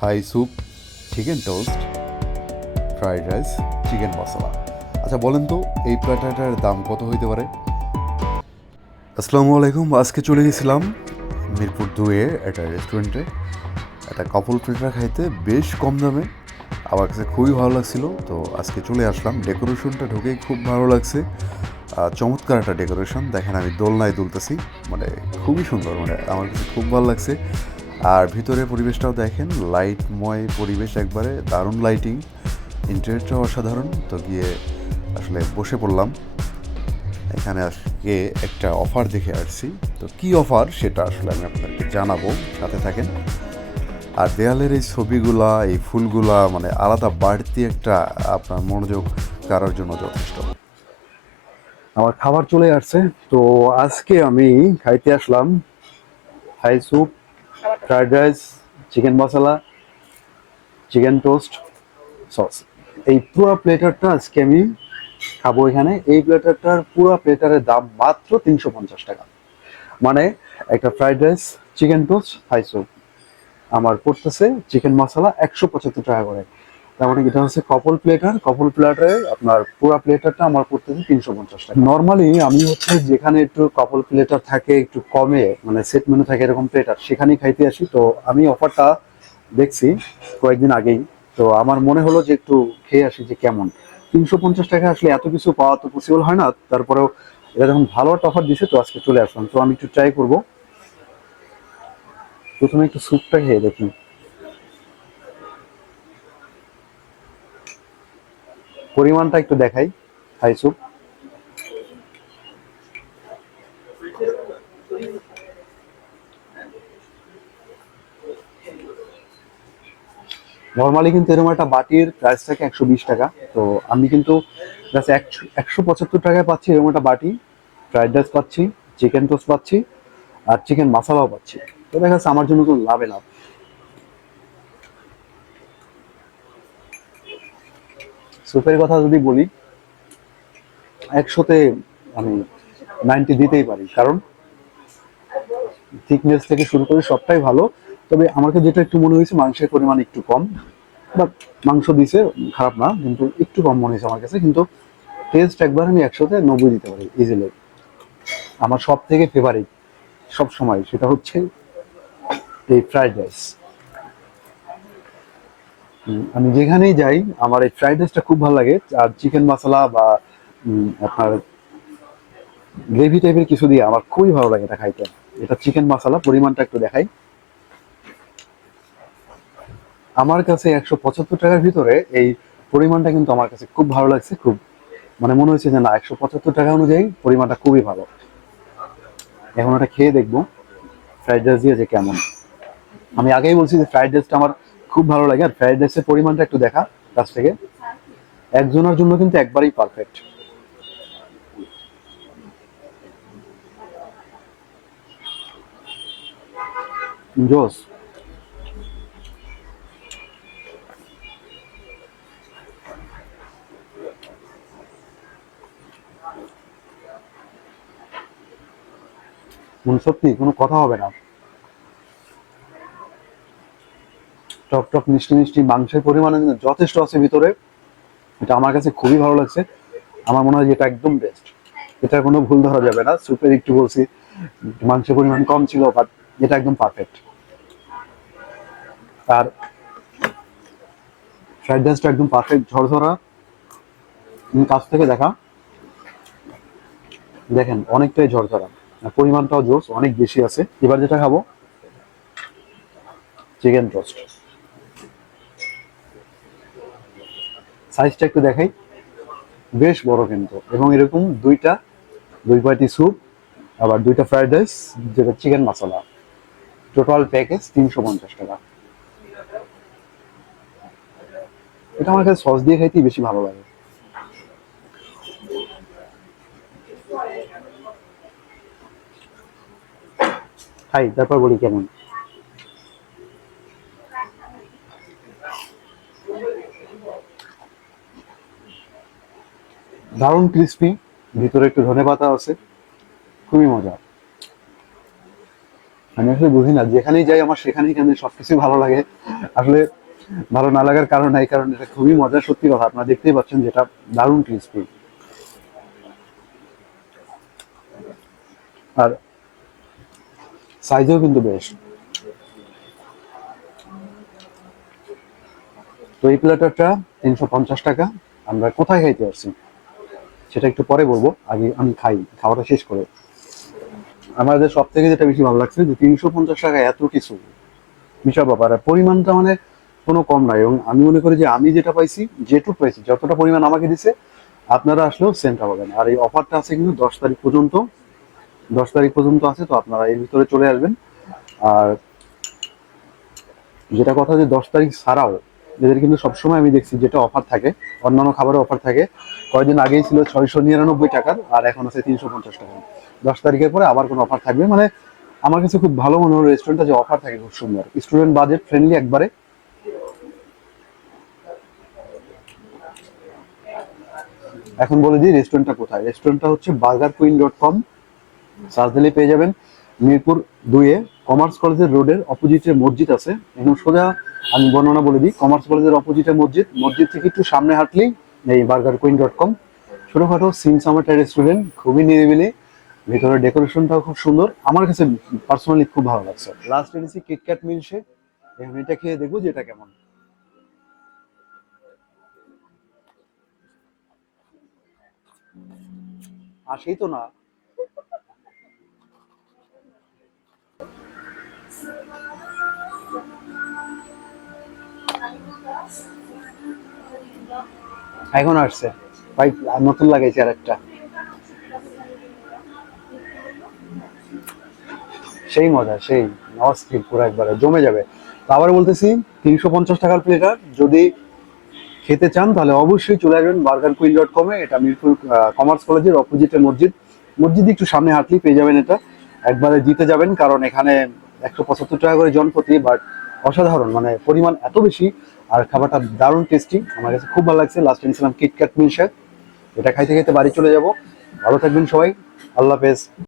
Thai soup chicken toast fried rice chicken masala আচ্ছা বলেন তো, এই প্ল্যাটারটার দাম কত হইতে পারে? আসসালামু আলাইকুম, আজকে চলে গেছিলাম মিরপুর দুয়ে একটা রেস্টুরেন্টে একটা কাপল প্লেটার খাইতে বেশ কম দামে। আমার কাছে খুবই ভালো লাগছিল, তো আজকে চলে আসলাম। ডেকোরেশনটা ঢুকেই খুব ভালো লাগছে। চমৎকার একটা ডেকোরেশন দেখেন, আমি দোলনায় দুলতেছি। মানে খুবই সুন্দর মানে আমার কাছে খুব ভালো লাগছে। আর ভিতরে পরিবেশটাও দেখেন, লাইটময় পরিবেশ একবারে, দারুণ লাইটিং ইন্টারনেটটাও অসাধারণ। তো গিয়ে আসলে বসে পড়লাম। এখানে আজকে একটা অফার দেখে আসছি। তো কি অফার সেটা আসলে আমি আপনাদেরকে জানাব, সাথে থাকেন। আর দেয়ালের এই ছবিগুলা, এই ফুলগুলা মানে আলাদা বাড়তি একটা আপনার মনোযোগ কারার জন্য যথেষ্ট। আমার খাবার চলে আসছে। তো আজকে আমি খাইতে আসলাম Thai soup fried rice chicken masala chicken toast sauce এই পুরো প্লেটারটা আজকে আমি খাব এখানে। এই প্লেটারটার পুরো প্লেটারের দাম মাত্র তিনশো পঞ্চাশ টাকা। মানে একটা ফ্রাইড রাইস চিকেন টোস্ট ফাইসো আমার পড়তেছে চিকেন মশলা একশো পঁচাত্তর টাকা করে। তার মানে এটা হচ্ছে কপল প্লেটার কপল প্লেটারে আপনার পুরো প্লেটারটা আমার পড়তেছে তিনশো পঞ্চাশ টাকা। নর্মালি আমি হচ্ছে যেখানে একটু কপল প্লেটার থাকে, একটু কমে মানে সেট মেনু থাকে এরকম প্লেটার সেখানেই খাইতে আসি। তো আমি অফারটা দেখছি কয়েকদিন আগেই। তো আমার মনে হলো যে একটু খেয়ে আসি যে কেমন। তিনশো পঞ্চাশ টাকা আসলে এত কিছু পাওয়া তো পসিবল হয় না। তারপরেও এটা যখন ভালো একটা অফার দিছে তো আজকে চলে আসলাম। তো আমি একটু ট্রাই করব। প্রথমে একটু স্যুপটা খেয়ে দেখি। পরিমাণটা একটু দেখাই স্যুপ নর্মালি কিন্তু এরকম একটা বাটির প্রাইস থাকে একশো বিশ টাকা। তো আমি কিন্তু একশো পঁচাত্তর টাকায় পাচ্ছি এরকম একটা বাটি। ফ্রাইড রাইস পাচ্ছি চিকেন টোস্ট পাচ্ছি, আর চিকেন মশলাও পাচ্ছি। তো দেখা যাচ্ছে আমার জন্য তো লাভে লাভ। স্যুপের কথা যদি বলি, একশোতে আমি নাইনটি দিতেই পারি। কারণ থিকনেস থেকে শুরু করে সবটাই ভালো। তবে আমাকে যেটা একটু মনে হয়েছে, মাংসের পরিমাণ একটু কম। বাট মাংস দিছে, খারাপ না, কিন্তু একটু কম মনে হয়েছে আমার কাছে। কিন্তু টেস্ট একবার আমি একশোতে নব্বই দিতে পারি ইজিলি আমার সব থেকে ফেভারিট সব সময় সেটা হচ্ছে এই ফ্রাইড রাইস আমি যেখানেই যাই, আমার এই ফ্রাইড রাইসটা খুব ভালো লাগে। আর চিকেন মশলা বা আপনার গ্রেভি টাইপের কিছু দিয়ে আমার খুবই ভালো লাগে এটা খাইতে। এটা চিকেন মশলা পরিমাণটা একটু দেখাই। আমার কাছে একশো পঁচাত্তর টাকার ভিতরে এই পরিমাণটা কিন্তু আমার কাছে খুব ভালো লাগছে, খুব মানে মনে হচ্ছে যে না, একশো পঁচাত্তর টাকা অনুযায়ী পরিমাণটা খুবই ভালো। এখন ওটা খেয়ে দেখব ফ্রাইড রাইস দিয়ে যে কেমন। আমি আগেই বলছি যে ফ্রাইড রাইসটা আমার খুব ভালো লাগে। আর ফ্রাইড রাইসের পরিমাণটা একটু দেখা কাছ থেকে। একজনের জন্য কিন্তু একবারেই পারফেক্ট জোস। মনে সত্যি কোনো কথা হবে না। টক টক মিষ্টি মিষ্টি মাংসের পরিমাণ কিন্তু যথেষ্ট আছে ভিতরে। এটা আমার কাছে খুবই ভালো লাগছে। আমার মনে হয় যে এটা একদম বেস্ট এটা কোনো ভুল ধরা যাবে না। স্যুপের একটু বলছি, মাংসের পরিমাণ কম ছিল বাট এটা একদম পারফেক্ট আর ফ্রাইড রাইসটা একদম পারফেক্ট ঝরঝরা। কাছ থেকে দেখা। দেখেন, অনেকটাই ঝরঝরা। পরিমাণটাও জোস, অনেক বেশি আছে। এবার যেটা খাব চিকেন টোস্ট সাইজটা একটু দেখাই। বেশ বড় কিন্তু। এবং এরকম দুইটা, দুই পাটি স্যুপ, আবার দুইটা ফ্রাইড রাইস, যেটা চিকেন মশলা। টোটাল প্যাকেজ তিনশো পঞ্চাশ টাকা। এটা আমার কাছে সস দিয়ে খাইতেই বেশি ভালো লাগে। খাই তারপর বলি কেমন? দারুণ ক্রিস্পি ভিতরে একটু ধনে পাতা আছে, খুবই মজা আমি আসলে বুঝি না, যেখানেই যাই আমার সেখানেই কেন সবকিছু ভালো লাগে। আসলে ভালো না লাগার কারণ এই কারণ এটা খুবই মজা সত্যি কথা, আপনারা দেখতেই পাচ্ছেন যেটা দারুণ ক্রিস্পি আর সাইজও কিন্তু বেশ। তো এই প্লেটারটা তিনশো পঞ্চাশ টাকা, আমরা কোথায় খাইতে আসছি? সেটা একটু পরে বলব। আগে আমি খাই, খাওয়াটা শেষ করে। আমাদের সব থেকে যেটা বেশি ভালো লাগছে যে তিনশো পঞ্চাশ টাকা এত কিছু। বিশাল ব্যাপার। আর পরিমাণটা মানে কোনো কম নাই এবং আমি মনে করি যে আমি যেটা পাইছি, যেটুকু পাইছি, যতটা পরিমাণ আমাকে দিছে, আপনারা আসলেও সেন্টটা পাবেন। আর এই অফারটা আছে কিন্তু দশ তারিখ পর্যন্ত। দশ তারিখ পর্যন্ত আছে, তো আপনারা এর ভিতরে চলে আসবেন। আর যেটা কথা যে দশ তারিখ ছাড়াও এদের কিন্তু সবসময় আমি দেখছি যেটা অফার থাকে, অন্যান্য খাবারের অফার থাকে। কয়েকদিন আগেই ছিল ছয়শো নিরানব্বই টাকার, আর এখন আছে তিনশো পঞ্চাশ টাকা দশ তারিখের পরে আবার কোনো অফার থাকবে। মানে আমার কাছে খুব ভালো মনে হলো রেস্টুরেন্টটা যে অফার থাকে খুব সুন্দর। স্টুডেন্ট বাজেট ফ্রেন্ডলি একবারে। এখন বলে দিই রেস্টুরেন্টটা কোথায়? রেস্টুরেন্টটা হচ্ছে burger queen dot com search দিলে পেয়ে যাবেন। মিরপুর দুইয়ে কমার্স কলেজের রোডের অপোজিটে মসজিদ আছে। এবং সোজা আমি বর্ণনা বলে দিই, কমার্স কলেজের অপোজিটে মসজিদ। মসজিদ থেকে একটু সামনে হাঁটলেই এই বার্গার কুইন ডট কম। ছোটোখাটো সিন সামারটা রেস্টুরেন্ট, খুবই নিরিবিলি। ভিতরে ডেকোরেশনটাও খুব সুন্দর। আমার কাছে পার্সোনালি খুব ভালো লাগছে। লাস্ট এনেছি কিটক্যাট মিলসে এখন এটা খেয়ে দেখব যে এটা কেমন। আসেই তো না। এখন আসছে। ভাই, নতুন লাগাইছে আর একটা সেই মজা, সেই অস্থির পুরো একবারে, জমে যাবে। তো আবার বলতেছি, তিনশো পঞ্চাশ টাকার প্লেটার যদি খেতে চান, তাহলে অবশ্যই চলে আসবেন বার্গার কুইন ডট কমে এটা মিরপুর কমার্স কলেজের অপোজিটে মসজিদ। মসজিদ একটু সামনে হাঁটলেই পেয়ে যাবেন এটা। একবারে জিতে যাবেন, কারণ এখানে একশো পঁচাত্তর টাকা করে জনপ্রতি বাট অসাধারণ মানে পরিমাণ এত বেশি, আর খাবারটা দারুণ টেস্টি আমার কাছে খুব ভালো লাগছে। লাস্ট এনেছিলাম কিটক্যাট মিল্কশেক এটা খাইতে খাইতে বাড়ি চলে যাব। ভালো থাকবেন সবাই, আল্লাহ হাফেজ।